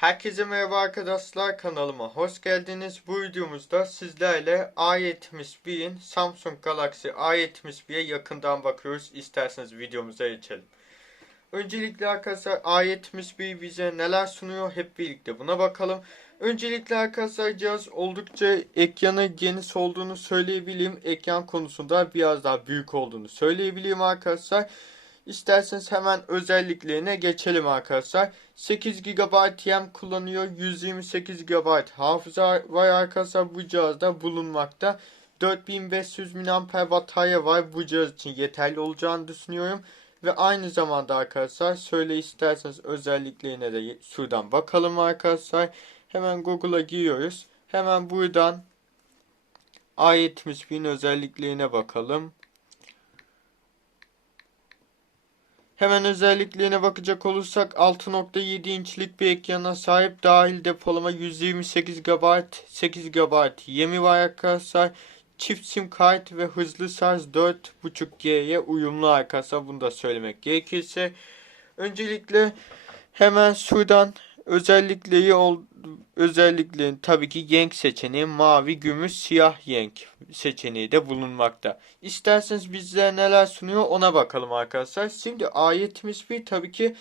Herkese merhaba arkadaşlar kanalıma hoş geldiniz. Bu videomuzda sizlerle A71'in Samsung Galaxy A71'e yakından bakıyoruz. İsterseniz videomuza geçelim. Öncelikle arkadaşlar A71 bize neler sunuyor hep birlikte buna bakalım. Öncelikle arkadaşlar cihaz oldukça ekranı geniş olduğunu söyleyebileyim. Ekran konusunda biraz daha büyük olduğunu söyleyebileyim arkadaşlar. İsterseniz hemen özelliklerine geçelim arkadaşlar. 8 GB RAM kullanıyor. 128 GB hafıza var arkadaşlar bu cihazda bulunmakta. 4500 mAh batarya var. Bu cihaz için yeterli olacağını düşünüyorum. Ve aynı zamanda arkadaşlar söyle isterseniz özelliklerine de şuradan bakalım arkadaşlar. Hemen Google'a giriyoruz. Hemen buradan A70.000 özelliklerine bakalım. Hemen özelliklerine bakacak olursak 6.7 inçlik bir ekrana sahip dahil depolama 128 GB 8 GB yemi arkadaşlar. Çift sim kart ve hızlı şarj 4.5G'ye uyumlu arkadaşlar bunu da söylemek gerekirse. Öncelikle hemen şuradan özellikleri ol, özelliklerin tabii ki renk seçeneği mavi, gümüş, siyah renk seçeneği de bulunmakta. İsterseniz bizlere neler sunuyor ona bakalım arkadaşlar. Şimdi A71 tabii ki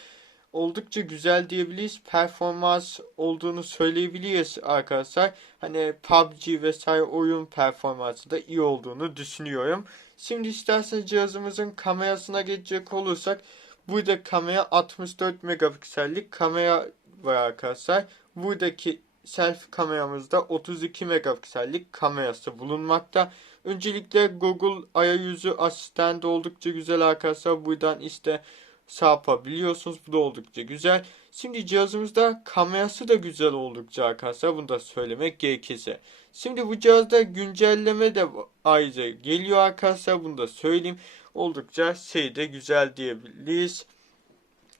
oldukça güzel diyebiliriz. Performans olduğunu söyleyebiliriz arkadaşlar. Hani PUBG vesaire oyun performansı da iyi olduğunu düşünüyorum. Şimdi isterseniz cihazımızın kamerasına geçecek olursak burada kamera 64 megapiksellik kamera var arkadaşlar. Buradaki selfie kameramızda 32 megapiksellik kamerası bulunmakta. Öncelikle Google arayüzü asistan oldukça güzel arkadaşlar. Buradan işte sağ yapabiliyorsunuz. Bu da oldukça güzel. Şimdi cihazımızda kamerası da güzel oldukça arkadaşlar. Bunu da söylemek gerekirse. Şimdi bu cihazda güncelleme de ayrıca geliyor arkadaşlar. Bunu da söyleyeyim. Oldukça şey de güzel diyebiliriz.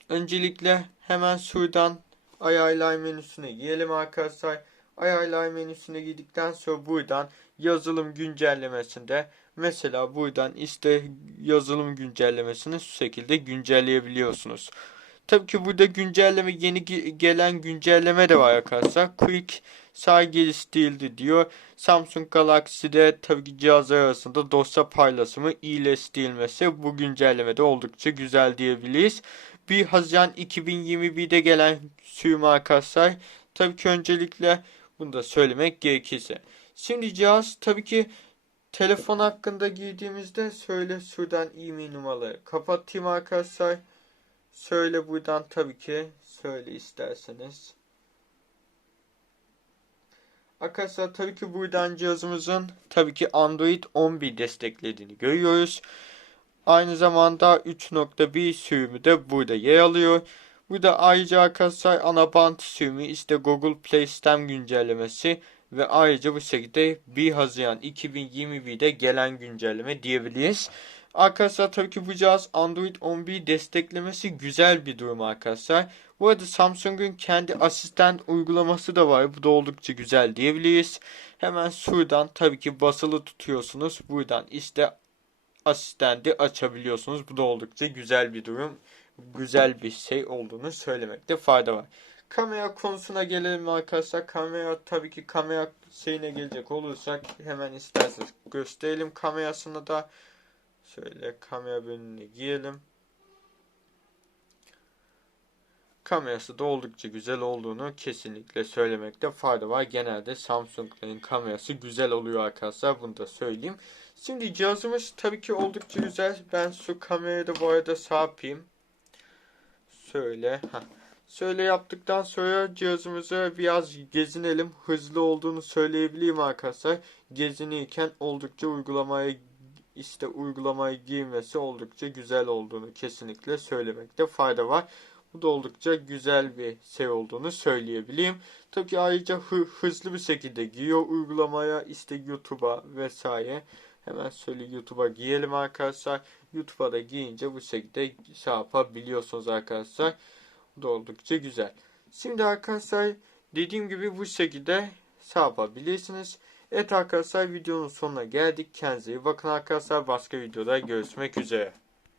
Öncelikle hemen şuradan ayarlar menüsüne girelim arkadaşlar. Ayarlar menüsüne girdikten sonra buradan yazılım güncellemesinde mesela buradan işte yazılım güncellemesini şu şekilde güncelleyebiliyorsunuz. Tabii ki burada güncelleme yeni gelen güncelleme de var arkadaşlar. Quick sağ geliştirildi diyor. Samsung Galaxy'de tabii ki cihazlar arasında dosya paylaşımı iyileştirilmesi bu güncellemede oldukça güzel diyebiliriz. 1 Haziran 2021'de gelen sürüm arkadaşlar. Tabii ki öncelikle bunu da söylemek gerekirse. Şimdi cihaz tabii ki telefon hakkında girdiğimizde söyle şuradan e-mail numaraları kapatayım arkadaşlar. Söyle buradan tabii ki söyle isterseniz. Arkadaşlar tabii ki buradan cihazımızın tabii ki Android 11 desteklediğini görüyoruz. Aynı zamanda 3.1 sürümü de burada yer alıyor. Burada ayrıca arkadaşlar ana bant sürümü işte Google Play Sistem güncellemesi ve ayrıca bu şekilde 1 Haziran 2021'de gelen güncelleme diyebiliriz. Arkadaşlar tabii ki bu cihaz Android 11 desteklemesi güzel bir durum arkadaşlar. Bu arada Samsung'un kendi asistan uygulaması da var. Bu da oldukça güzel diyebiliriz. Hemen şuradan tabii ki basılı tutuyorsunuz. Buradan işte asistenti açabiliyorsunuz. Bu da oldukça güzel bir durum. Güzel bir şey olduğunu söylemekte fayda var. Kamera konusuna gelelim arkadaşlar. Kamera tabii ki kamera şeyine gelecek olursak hemen isterseniz gösterelim kamerasını da. Şöyle kamera bölümüne girelim. Kamerası da oldukça güzel olduğunu kesinlikle söylemekte fayda var. Genelde Samsung'ların kamerası güzel oluyor arkadaşlar. Bunu da söyleyeyim. Şimdi cihazımız tabii ki oldukça güzel. Ben şu kamerayı da bu arada sağ. Heh. Şöyle yaptıktan sonra cihazımızı biraz gezinelim. Hızlı olduğunu söyleyebileyim arkadaşlar. Gezinirken oldukça uygulamaya işte uygulamaya girmesi oldukça güzel olduğunu kesinlikle söylemekte fayda var. Bu da oldukça güzel bir şey olduğunu söyleyebileyim. Tabii ki ayrıca hızlı bir şekilde giriyor uygulamaya işte YouTube'a vesaire. Hemen şöyle YouTube'a girelim arkadaşlar. YouTube'a da giyince bu şekilde şey yapabiliyorsunuz arkadaşlar. Bu da oldukça güzel. Şimdi arkadaşlar dediğim gibi bu şekilde şey yapabilirsiniz. Evet arkadaşlar videonun sonuna geldik. Kendinize iyi bakın arkadaşlar. Başka videoda görüşmek üzere.